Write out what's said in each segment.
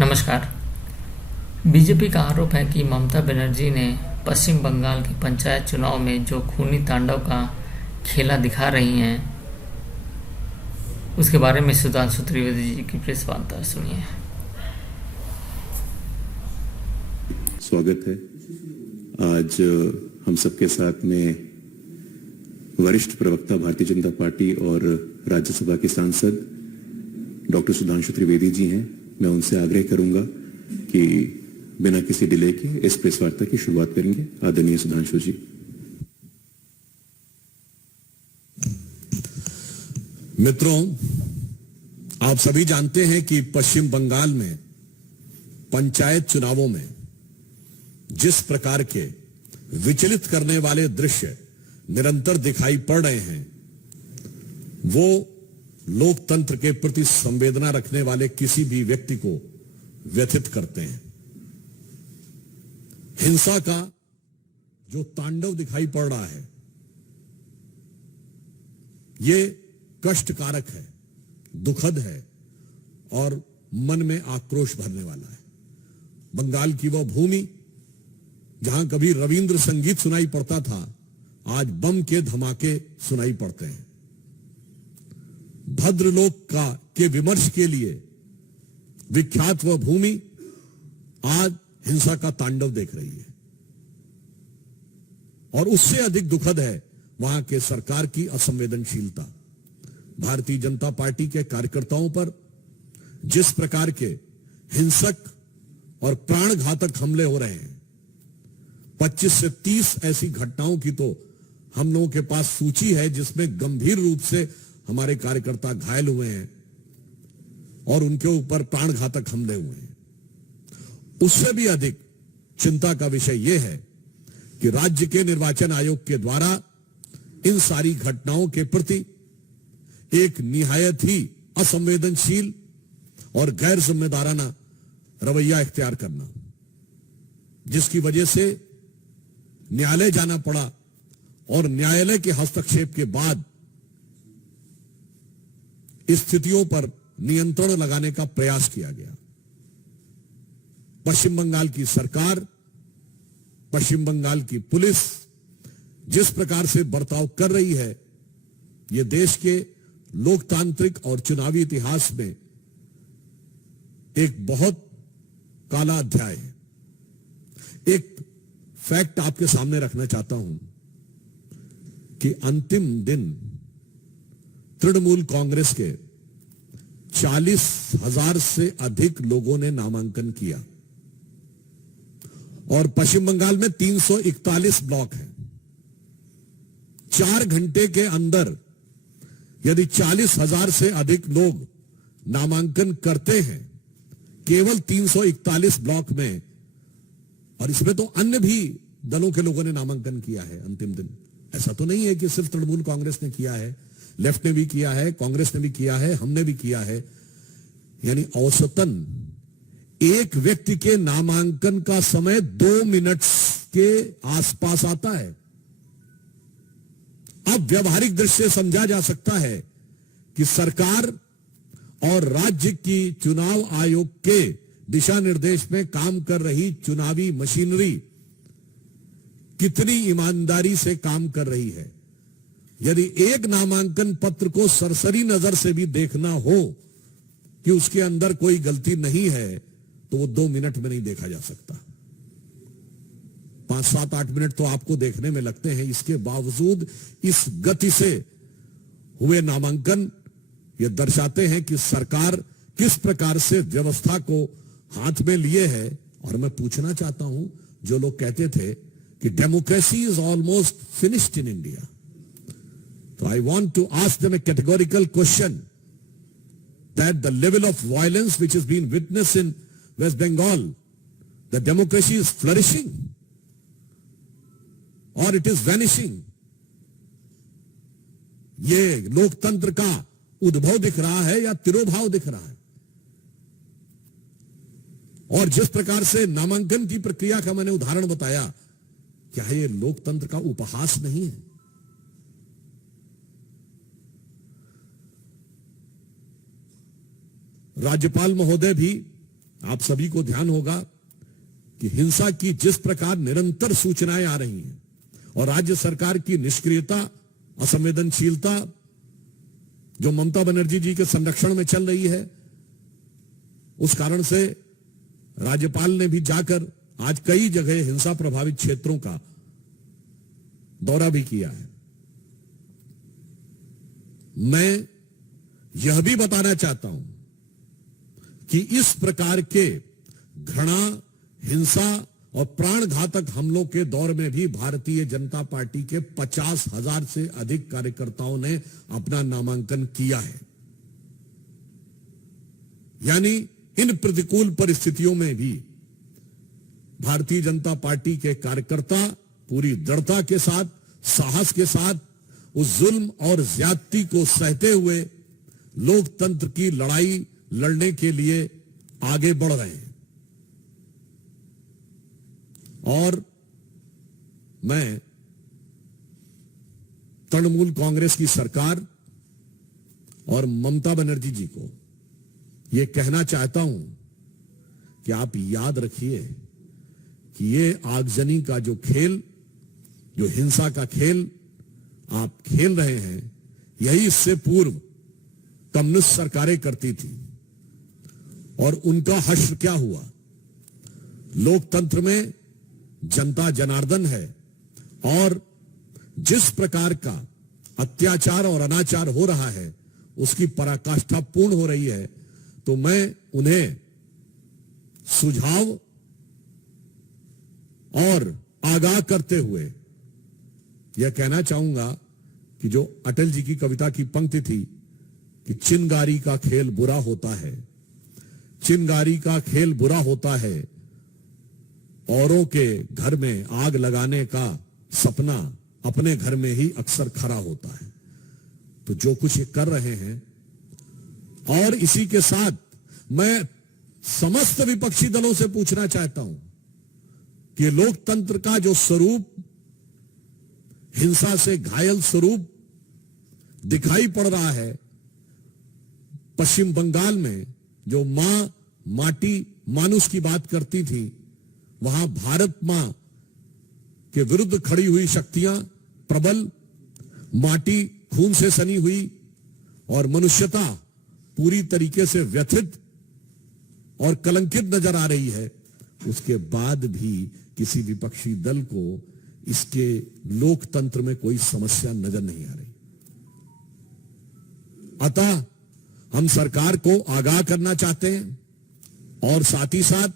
नमस्कार। बीजेपी का आरोप है कि ममता बनर्जी ने पश्चिम बंगाल के पंचायत चुनाव में जो खूनी तांडव का खेला दिखा रही हैं, उसके बारे में सुधांशु त्रिवेदी जी की प्रेस वार्ता सुनिए। स्वागत है। आज हम सबके साथ में वरिष्ठ प्रवक्ता भारतीय जनता पार्टी और राज्यसभा के सांसद डॉक्टर सुधांशु त्रिवेदी जी हैं। मैं उनसे आग्रह करूंगा कि बिना किसी डिले के इस प्रेस वार्ता की शुरुआत करेंगे। आदरणीय सुधांशु जी। मित्रों, आप सभी जानते हैं कि पश्चिम बंगाल में पंचायत चुनावों में जिस प्रकार के विचलित करने वाले दृश्य निरंतर दिखाई पड़ रहे हैं, वो लोकतंत्र के प्रति संवेदना रखने वाले किसी भी व्यक्ति को व्यथित करते हैं। हिंसा का जो तांडव दिखाई पड़ रहा है, ये कष्टकारक है, दुखद है और मन में आक्रोश भरने वाला है। बंगाल की वह भूमि जहां कभी रविंद्र संगीत सुनाई पड़ता था, आज बम के धमाके सुनाई पड़ते हैं। भद्रलोक के विमर्श के लिए विख्यात वह भूमि आज हिंसा का तांडव देख रही है। और उससे अधिक दुखद है वहां के सरकार की असंवेदनशीलता। भारतीय जनता पार्टी के कार्यकर्ताओं पर जिस प्रकार के हिंसक और प्राणघातक हमले हो रहे हैं, 25 से 30 ऐसी घटनाओं की तो हम लोगों के पास सूची है जिसमें गंभीर रूप से हमारे कार्यकर्ता घायल हुए हैं और उनके ऊपर प्राणघातक हमले हुए हैं। उससे भी अधिक चिंता का विषय यह है कि राज्य के निर्वाचन आयोग के द्वारा इन सारी घटनाओं के प्रति एक निहायत ही असंवेदनशील और गैर जिम्मेदाराना रवैया इख्तियार करना, जिसकी वजह से न्यायालय जाना पड़ा और न्यायालय के हस्तक्षेप के बाद स्थितियों पर नियंत्रण लगाने का प्रयास किया गया। पश्चिम बंगाल की सरकार, पश्चिम बंगाल की पुलिस जिस प्रकार से बर्ताव कर रही है, यह देश के लोकतांत्रिक और चुनावी इतिहास में एक बहुत काला अध्याय है। एक फैक्ट आपके सामने रखना चाहता हूं कि अंतिम दिन तृणमूल कांग्रेस के 40,000 से अधिक लोगों ने नामांकन किया और पश्चिम बंगाल में 341 ब्लॉक हैं। 4 घंटे के अंदर यदि 40,000 से अधिक लोग नामांकन करते हैं केवल 341 ब्लॉक में, और इसमें तो अन्य भी दलों के लोगों ने नामांकन किया है अंतिम दिन, ऐसा तो नहीं है कि सिर्फ तृणमूल कांग्रेस ने किया है, लेफ्ट ने भी किया है, कांग्रेस ने भी किया है, हमने भी किया है। यानी औसतन एक व्यक्ति के नामांकन का समय 2 मिनट के आसपास आता है। अब व्यवहारिक दृष्टि से समझा जा सकता है कि सरकार और राज्य की चुनाव आयोग के दिशा निर्देश में काम कर रही चुनावी मशीनरी कितनी ईमानदारी से काम कर रही है। यदि एक नामांकन पत्र को सरसरी नजर से भी देखना हो कि उसके अंदर कोई गलती नहीं है, तो वो 2 मिनट में नहीं देखा जा सकता। 5, 7, 8 मिनट तो आपको देखने में लगते हैं। इसके बावजूद इस गति से हुए नामांकन ये दर्शाते हैं कि सरकार किस प्रकार से व्यवस्था को हाथ में लिए है। और मैं पूछना चाहता हूं, जो लोग कहते थे कि democracy is almost finished in India, so I want to ask them a categorical question that the level of violence which has been witnessed in West Bengal, the democracy is flourishing or it is vanishing? ये लोकतंत्र का उद्भव दिख रहा है या तिरोभाव दिख रहा है? और जिस प्रकार से नामांकन की प्रक्रिया का मैंने उदाहरण बताया, क्या ये लोकतंत्र का उपहास नहीं है? राज्यपाल महोदय भी आप सभी को ध्यान होगा कि हिंसा की जिस प्रकार निरंतर सूचनाएं आ रही हैं और राज्य सरकार की निष्क्रियता, असंवेदनशीलता जो ममता बनर्जी जी के संरक्षण में चल रही है, उस कारण से राज्यपाल ने भी जाकर आज कई जगह हिंसा प्रभावित क्षेत्रों का दौरा भी किया है। मैं यह भी बताना चाहता हूं कि इस प्रकार के घृणा, हिंसा और प्राण घातक हमलों के दौर में भी भारतीय जनता पार्टी के 50,000 से अधिक कार्यकर्ताओं ने अपना नामांकन किया है। यानी इन प्रतिकूल परिस्थितियों में भी भारतीय जनता पार्टी के कार्यकर्ता पूरी दृढ़ता के साथ, साहस के साथ उस जुल्म और ज्यादती को सहते हुए लोकतंत्र की लड़ाई लड़ने के लिए आगे बढ़ रहे हैं। और मैं तृणमूल कांग्रेस की सरकार और ममता बनर्जी जी को यह कहना चाहता हूं कि आप याद रखिए कि ये आगजनी का जो खेल, जो हिंसा का खेल आप खेल रहे हैं, यही इससे पूर्व कम्युनिस्ट सरकारें करती थी। और उनका हश्र क्या हुआ? लोकतंत्र में जनता जनार्दन है और जिस प्रकार का अत्याचार और अनाचार हो रहा है उसकी पराकाष्ठा पूर्ण हो रही है। तो मैं उन्हें सुझाव और आगाह करते हुए यह कहना चाहूंगा कि जो अटल जी की कविता की पंक्ति थी कि चिंगारी का खेल बुरा होता है, चिंगारी का खेल बुरा होता है, औरों के घर में आग लगाने का सपना अपने घर में ही अक्सर खरा होता है। तो जो कुछ ये कर रहे हैं, और इसी के साथ मैं समस्त विपक्षी दलों से पूछना चाहता हूं कि लोकतंत्र का जो स्वरूप, हिंसा से घायल स्वरूप दिखाई पड़ रहा है, पश्चिम बंगाल में जो मां माटी मानुष की बात करती थी, वहां भारत मां के विरुद्ध खड़ी हुई शक्तियां प्रबल, माटी खून से सनी हुई और मनुष्यता पूरी तरीके से व्यथित और कलंकित नजर आ रही है। उसके बाद भी किसी विपक्षी दल को इसके लोकतंत्र में कोई समस्या नजर नहीं आ रही। अतः हम सरकार को आगाह करना चाहते हैं और साथ ही साथ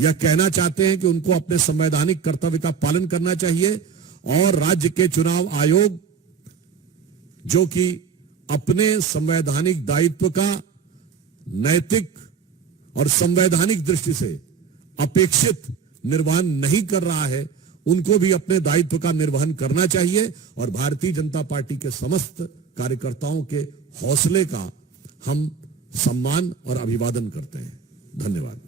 यह कहना चाहते हैं कि उनको अपने संवैधानिक कर्तव्य का पालन करना चाहिए और राज्य के चुनाव आयोग जो कि अपने संवैधानिक दायित्व का नैतिक और संवैधानिक दृष्टि से अपेक्षित निर्वहन नहीं कर रहा है, उनको भी अपने दायित्व का निर्वहन करना चाहिए। और भारतीय जनता पार्टी के समस्त कार्यकर्ताओं के हौसले का हम सम्मान और अभिवादन करते हैं। धन्यवाद।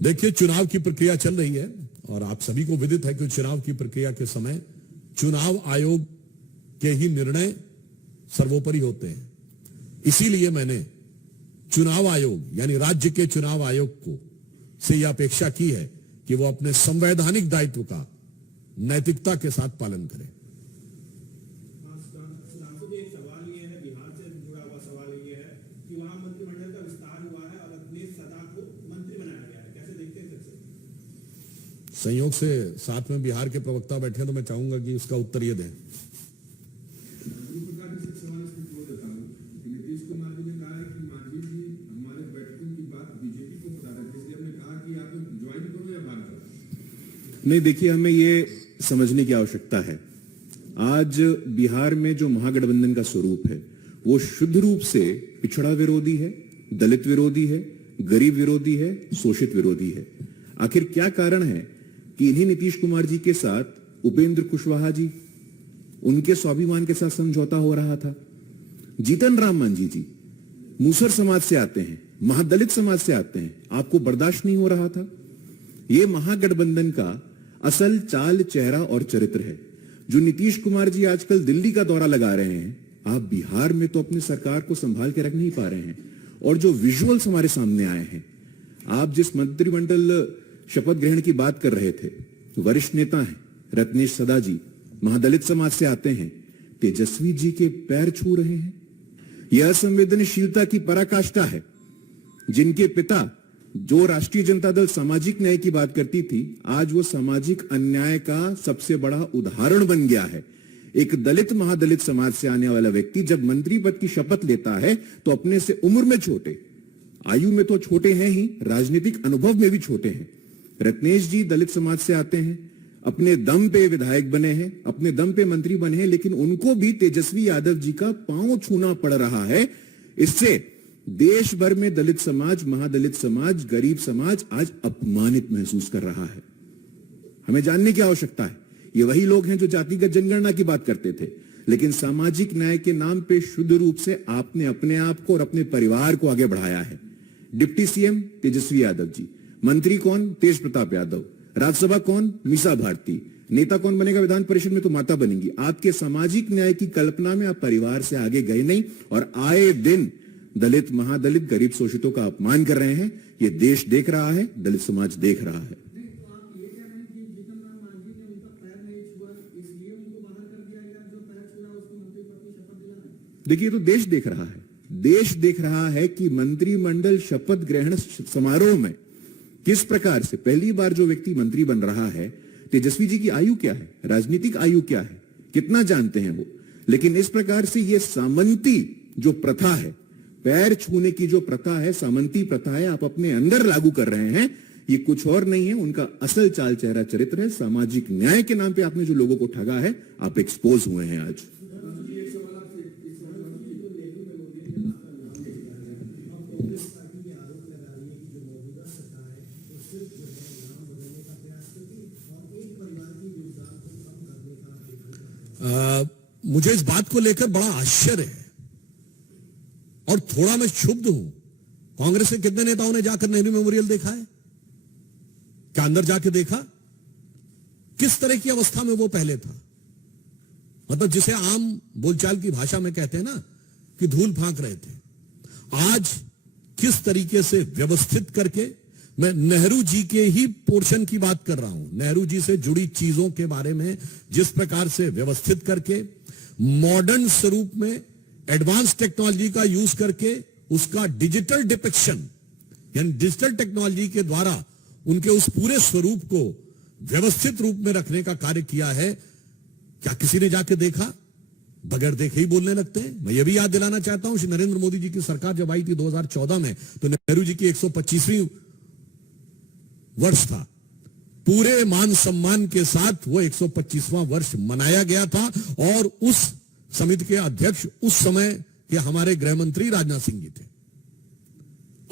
देखिए, चुनाव की प्रक्रिया चल रही है और आप सभी को विदित है कि चुनाव की प्रक्रिया के समय चुनाव आयोग के ही निर्णय सर्वोपरि होते हैं। इसीलिए मैंने चुनाव आयोग यानी राज्य के चुनाव आयोग को से यह अपेक्षा की है कि वो अपने संवैधानिक दायित्व का नैतिकता के साथ पालन करें। एक सवाल ये है, बिहार से जुड़ा हुआ सवाल ये है कि वहां मंत्रिमंडल का विस्तार हुआ है और अखिलेश सदा को मंत्री बनाया गया है, कैसे देखते हैं? संयोग से साथ में बिहार के प्रवक्ता बैठे, तो मैं चाहूंगा कि उसका उत्तर ये दें। नीतीश कुमार जी ने कहा है कि मांझी जी हमारे बैठकों की बात बीजेपी को बता रहे थे, इसलिए हमने कहा कि आप ज्वाइन करो या बात करो। नहीं, देखिए, हमें ये समझने की आवश्यकता है, आज बिहार में जो महागठबंधन का स्वरूप है वो शुद्ध रूप से पिछड़ा विरोधी है, दलित विरोधी है, गरीब विरोधी है, शोषित विरोधी है। आखिर क्या कारण है कि इन्हीं नीतीश कुमार जी के साथ उपेंद्र कुशवाहा जी, उनके स्वाभिमान के साथ समझौता हो रहा था। जीतन राम मांझी जी मूसर समाज से आते हैं, महादलित समाज से आते हैं, आपको बर्दाश्त नहीं हो रहा था। ये महागठबंधन का असल चाल, चेहरा और चरित्र है। जो नीतीश कुमार जी आजकल दिल्ली का दौरा लगा रहे हैं, आप बिहार में तो अपनी सरकार को संभाल के रख नहीं पा रहे हैं। और जो विजुअल्स हमारे सामने आए हैं, आप जिस मंत्रिमंडल शपथ ग्रहण की बात कर रहे थे, वरिष्ठ नेता हैं रत्नेश सदा जी, महादलित समाज से आते हैं, तेजस्वी जी के पैर छू रहे हैं। यह संवेदनशीलता की पराकाष्ठा है। जिनके पिता, जो राष्ट्रीय जनता दल सामाजिक न्याय की बात करती थी, आज वो सामाजिक अन्याय का सबसे बड़ा उदाहरण बन गया है। एक दलित महादलित समाज से आने वाला व्यक्ति जब मंत्री पद की शपथ लेता है तो अपने से उम्र में छोटे, आयु में तो छोटे हैं ही, राजनीतिक अनुभव में भी छोटे हैं। रत्नेश जी दलित समाज से आते हैं, अपने दम पे विधायक बने हैं, अपने दम पे मंत्री बने हैं, लेकिन उनको भी तेजस्वी यादव जी का पांव छूना पड़ रहा है। इससे देश भर में दलित समाज, महादलित समाज, गरीब समाज आज अपमानित महसूस कर रहा है। हमें जानने की आवश्यकता है। ये वही लोग हैं जो जातिगत जनगणना की बात करते थे, लेकिन सामाजिक न्याय के नाम पे शुद्ध रूप से आपने अपने आप को और अपने परिवार को आगे बढ़ाया है। डिप्टी सीएम तेजस्वी यादव जी, मंत्री कौन? तेज प्रताप यादव, राज्यसभा कौन? मीसा भारती, नेता कौन बनेगा विधान परिषद में? तो माता बनेंगी। आपके सामाजिक न्याय की कल्पना में आप परिवार से आगे गए नहीं और आए दिन दलित, महादलित, गरीब शोषितों का अपमान कर रहे हैं। ये देश देख रहा है, दलित समाज देख रहा है। देखिए, तो देश देख रहा है। देश देख रहा है कि मंत्रिमंडल शपथ ग्रहण समारोह में किस प्रकार से पहली बार जो व्यक्ति मंत्री बन रहा है, तेजस्वी जी की आयु क्या है, राजनीतिक आयु क्या है, कितना जानते हैं वो। लेकिन इस प्रकार से ये सामंती जो प्रथा है, पैर छूने की जो प्रथा है, सामंती प्रथा है, आप अपने अंदर लागू कर रहे हैं। ये कुछ और नहीं है, उनका असल चाल, चेहरा, चरित्र है। सामाजिक न्याय के नाम पे आपने जो लोगों को ठगा है, आप एक्सपोज हुए हैं आज। मुझे इस बात को लेकर बड़ा आश्चर्य है और थोड़ा मैं क्षुब्ध हूं। कांग्रेस के कितने नेताओं ने जाकर नेहरू मेमोरियल देखा है? क्या अंदर जाके देखा किस तरह की अवस्था में वो पहले था? मतलब जिसे आम बोलचाल की भाषा में कहते हैं ना कि धूल फांक रहे थे, आज किस तरीके से व्यवस्थित करके, मैं नेहरू जी के ही पोर्शन की बात कर रहा हूं, नेहरू जी से जुड़ी चीजों के बारे में जिस प्रकार से व्यवस्थित करके, मॉडर्न स्वरूप में एडवांस टेक्नोलॉजी का यूज करके उसका डिजिटल डिपिक्शन, यानी डिजिटल टेक्नोलॉजी के द्वारा उनके उस पूरे स्वरूप को व्यवस्थित रूप में रखने का कार्य किया है। क्या किसी ने जाके देखा? बगैर देखे ही बोलने लगते हैं। मैं ये भी याद दिलाना चाहता हूं, श्री नरेंद्र मोदी जी की सरकार जब आई थी 2014 में, तो नेहरू जी की 125वीं वर्ष था। पूरे मान सम्मान के साथ वो 125वां वर्ष मनाया गया था और उस समिति के अध्यक्ष उस समय के हमारे गृह मंत्री राजनाथ सिंह जी थे।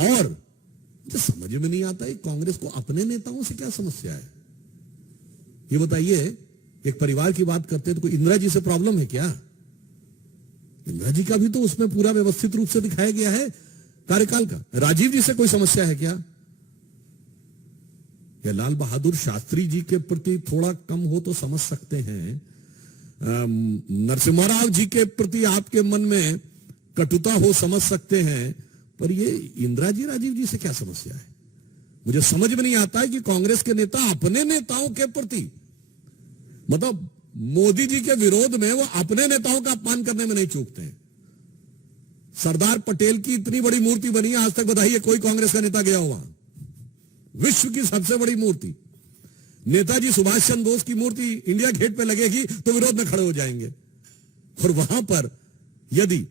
और मुझे समझ में नहीं आता है कांग्रेस को अपने नेताओं से क्या समस्या है? ये बताइए, एक परिवार की बात करते हैं तो कोई इंदिरा जी से प्रॉब्लम है क्या? इंदिरा जी का भी तो उसमें पूरा व्यवस्थित रूप से दिखाया गया है कार्यकाल का। राजीव जी से कोई समस्या है क्या? या लाल बहादुर शास्त्री जी के प्रति थोड़ा कम हो तो समझ सकते हैं, नरसिम्हा राव जी के प्रति आपके मन में कटुता हो समझ सकते हैं, पर ये इंदिरा जी, राजीव जी से क्या समस्या है? मुझे समझ में नहीं आता है कि कांग्रेस के नेता अपने नेताओं के प्रति, मतलब मोदी जी के विरोध में वो अपने नेताओं का अपमान करने में नहीं चूकते हैं। सरदार पटेल की इतनी बड़ी मूर्ति बनी है, आज तक बताइए कोई कांग्रेस का नेता गया हुआ? विश्व की सबसे बड़ी मूर्ति नेताजी सुभाष चंद्र बोस की मूर्ति इंडिया गेट पे लगेगी तो विरोध में खड़े हो जाएंगे। और वहां पर यदि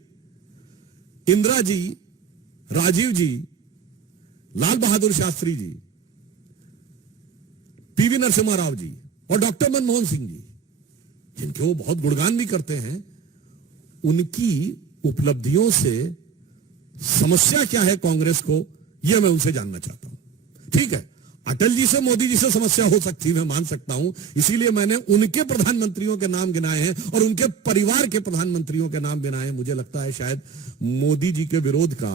इंदिरा जी, राजीव जी, लाल बहादुर शास्त्री जी, पीवी नरसिम्हा राव जी और डॉक्टर मनमोहन सिंह जी, जिनके वो बहुत गुणगान भी करते हैं, उनकी उपलब्धियों से समस्या क्या है कांग्रेस को, यह मैं उनसे जानना चाहता हूं। ठीक है, अटल जी से, मोदी जी से समस्या हो सकती है, मैं मान सकता हूं, इसीलिए मैंने उनके प्रधानमंत्रियों के नाम गिनाए हैं और उनके परिवार के प्रधानमंत्रियों के नाम गिनाए हैं। मुझे लगता है शायद मोदी जी के विरोध का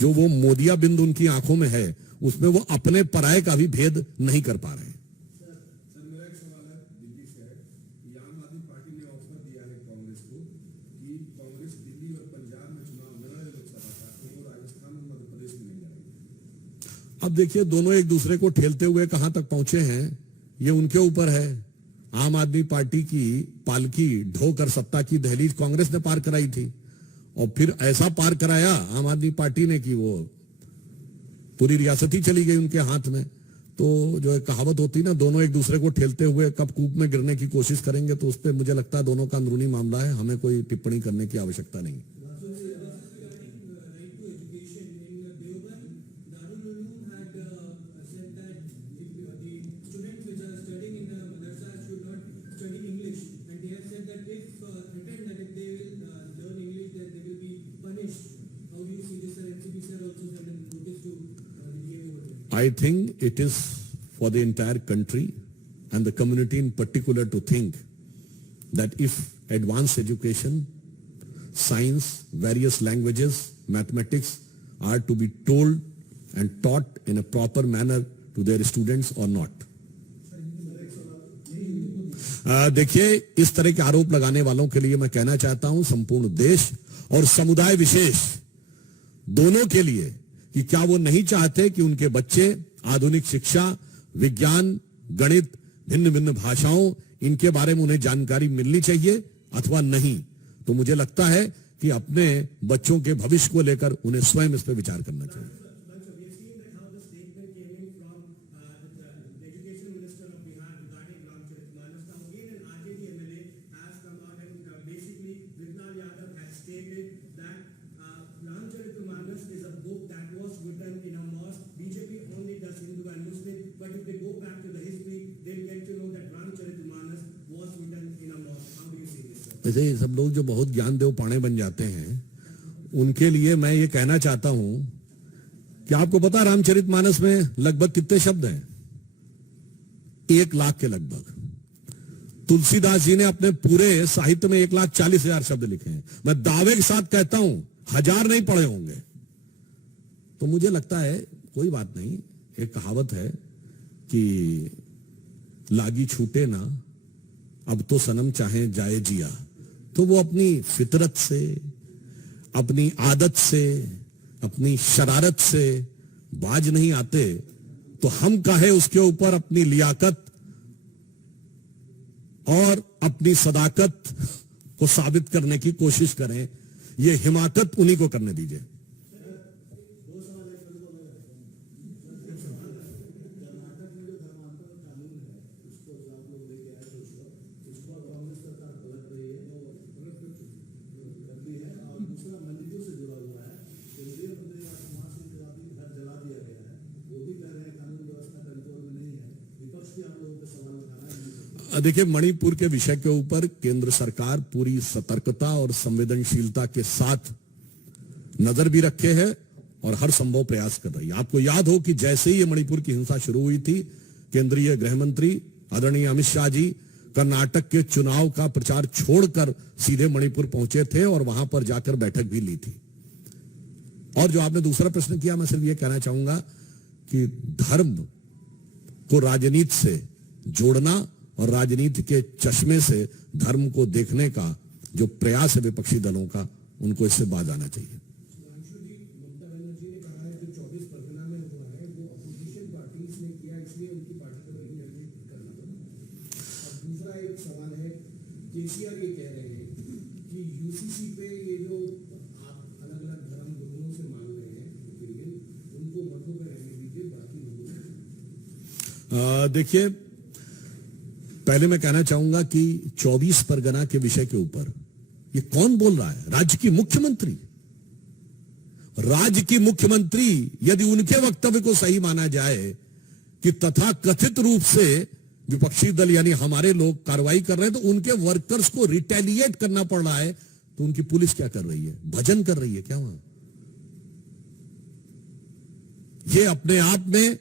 जो वो मोदिया बिंद उनकी आंखों में है, उसमें वो अपने पराये का भी भेद नहीं कर पा रहे हैं। सर मेरा एक सवाल है, दिल्ली से है कि आम आदमी पार्टी ने ऑफर दिया है कांग्रेस को कि कांग्रेस दिल्ली और पंजाब में चुनाव लड़ रहे लोकसभा का, तो वो राजस्थान और मध्य प्रदेश में नहीं लड़ेगी। अब देखिए, दोनों एक दूसरे को ठेलते हुए कहां तक पहुंचे हैं, ये उनके ऊपर है। आम आदमी पार्टी की पालकी ढोकर सत्ता की दहलीज कांग्रेस ने पार कराई थी, और फिर ऐसा पार कराया आम आदमी पार्टी ने कि वो पूरी रियासत ही चली गई उनके हाथ में। तो जो एक कहावत होती है ना, दोनों एक दूसरे को ठेलते हुए कब कूप में गिरने की कोशिश करेंगे, तो उस पर मुझे लगता है दोनों का अंदरूनी मामला है, हमें कोई टिप्पणी करने की आवश्यकता नहीं। I think it is for the entire country and the community in particular to think that if advanced education, science, various languages, mathematics are to be told and taught in a proper manner to their students or not. देखिए, इस तरह के आरोप लगाने वालों के लिए मैं कहना चाहता हूं, संपूर्ण देश और समुदाय विशेष दोनों के लिए, कि क्या वो नहीं चाहते कि उनके बच्चे आधुनिक शिक्षा, विज्ञान, गणित, भिन्न भिन्न भाषाओं, इनके बारे में उन्हें जानकारी मिलनी चाहिए अथवा नहीं। तो मुझे लगता है कि अपने बच्चों के भविष्य को लेकर उन्हें स्वयं इस पर विचार करना चाहिए। वैसे सब लोग जो बहुत ज्ञान देव पाणे बन जाते हैं, उनके लिए मैं ये कहना चाहता हूं कि आपको पता है रामचरितमानस में लगभग कितने शब्द हैं? 1 लाख के लगभग। तुलसीदास जी ने अपने पूरे साहित्य में 1,40,000 शब्द लिखे हैं। मैं दावे के साथ कहता हूं 1000 नहीं पढ़े होंगे। तो मुझे लगता है कोई बात नहीं, एक कहावत है कि लागी छूटे ना, अब तो सनम चाहे जाए जिया। तो वो अपनी फितरत से, अपनी आदत से, अपनी शरारत से बाज नहीं आते, तो हम काहे उसके ऊपर अपनी लियाकत और अपनी सदाकत को साबित करने की कोशिश करें। ये हिमाकत उन्हीं को करने दीजिए। देखिए, मणिपुर के विषय के ऊपर केंद्र सरकार पूरी सतर्कता और संवेदनशीलता के साथ नजर भी रखे है और हर संभव प्रयास कर रही है। आपको याद हो कि जैसे ही ये मणिपुर की हिंसा शुरू हुई थी, केंद्रीय गृह मंत्री आदरणीय अमित शाह जी कर्नाटक के चुनाव का प्रचार छोड़कर सीधे मणिपुर पहुंचे थे और वहां पर जाकर बैठक भी ली थी। और जो आपने दूसरा प्रश्न किया, मैं सिर्फ ये कहना चाहूंगा कि धर्म को राजनीति से जोड़ना और राजनीति के चश्मे से धर्म को देखने का जो प्रयास है विपक्षी दलों का, उनको इससे बाज आना चाहिए। ममता बनर्जी ने कहा है जो 24 परगना में हुआ है वो अपोजिशन पार्टीज ने किया, इसलिए उनकी पार्टी को नहीं एडमिट करना। और दूसरा एक सवाल है, केसीआर ये कह रहे हैं कि यूसीसी पे ये जो आप अलग अलग धर्म गुरुओं से मांग रहे हैं ओपिनियन, उनको मठों पे रहने दीजिए, बाकी लोगों। देखिए, पहले मैं कहना चाहूंगा कि 24 परगना के विषय के ऊपर ये कौन बोल रहा है? राज्य की मुख्यमंत्री। राज्य की मुख्यमंत्री यदि उनके वक्तव्य को सही माना जाए कि तथा कथित रूप से विपक्षी दल यानी हमारे लोग कार्रवाई कर रहे हैं, तो उनके वर्कर्स को रिटेलिएट करना पड़ रहा है, तो उनकी पुलिस क्या कर रही है? भजन कर रही है क्या वहां? ये अपने आप में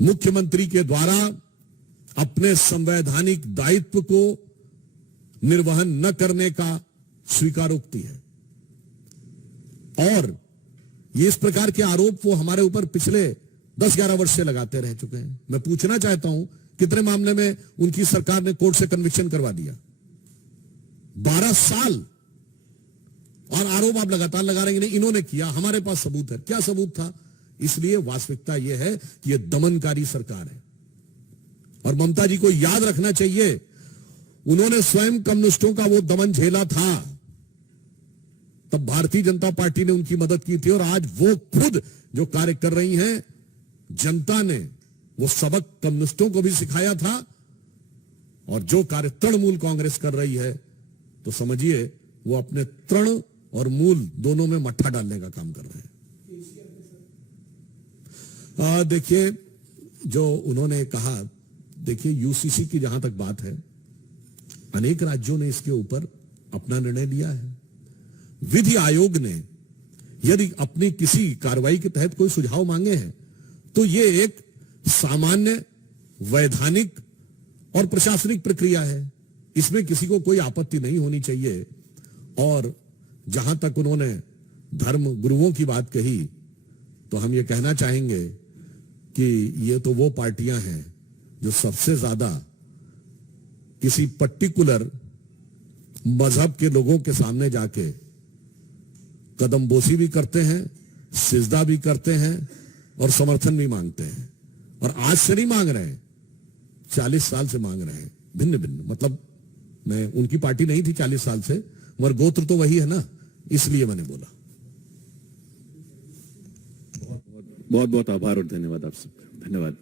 मुख्यमंत्री के द्वारा अपने संवैधानिक दायित्व को निर्वहन न करने का स्वीकारोक्ति है। और ये इस प्रकार के आरोप वो हमारे ऊपर पिछले 10-11 वर्ष से लगाते रह चुके हैं। मैं पूछना चाहता हूं कितने मामले में उनकी सरकार ने कोर्ट से कन्विक्शन करवा दिया? 12 साल। और आरोप आप लगातार लगा रहे हैं, नहीं इन्होंने किया, हमारे पास सबूत है। क्या सबूत था? इसलिए वास्तविकता यह है कि यह दमनकारी सरकार है। और ममता जी को याद रखना चाहिए, उन्होंने स्वयं कम्युनिस्टों का वो दमन झेला था, तब भारतीय जनता पार्टी ने उनकी मदद की थी। और आज वो खुद जो कार्य कर रही हैं, जनता ने वो सबक कम्युनिस्टों को भी सिखाया था। और जो कार्य तृणमूल कांग्रेस कर रही है, तो समझिए वो अपने तृण और मूल दोनों में मट्ठा डालने का काम कर रहे हैं। देखिए, जो उन्होंने कहा, देखिए यूसीसी की जहां तक बात है, अनेक राज्यों ने इसके ऊपर अपना निर्णय लिया है। विधि आयोग ने यदि अपनी किसी कार्रवाई के तहत कोई सुझाव मांगे हैं, तो ये एक सामान्य वैधानिक और प्रशासनिक प्रक्रिया है। इसमें किसी को कोई आपत्ति नहीं होनी चाहिए। और जहां तक उन्होंने धर्म गुरुओं की बात कही, तो हम ये कहना चाहेंगे कि ये तो वो पार्टियां हैं जो सबसे ज्यादा किसी पर्टिकुलर मजहब के लोगों के सामने जाके कदमबोसी भी करते हैं, सिजदा भी करते हैं और समर्थन भी मांगते हैं। और आज से नहीं मांग रहे हैं, 40 साल से मांग रहे हैं, भिन्न भिन्न। मतलब मैं उनकी पार्टी नहीं थी 40 साल से, मगर गोत्र तो वही है ना, इसलिए मैंने बोला। बहुत बहुत आभार और धन्यवाद आप सबका। धन्यवाद।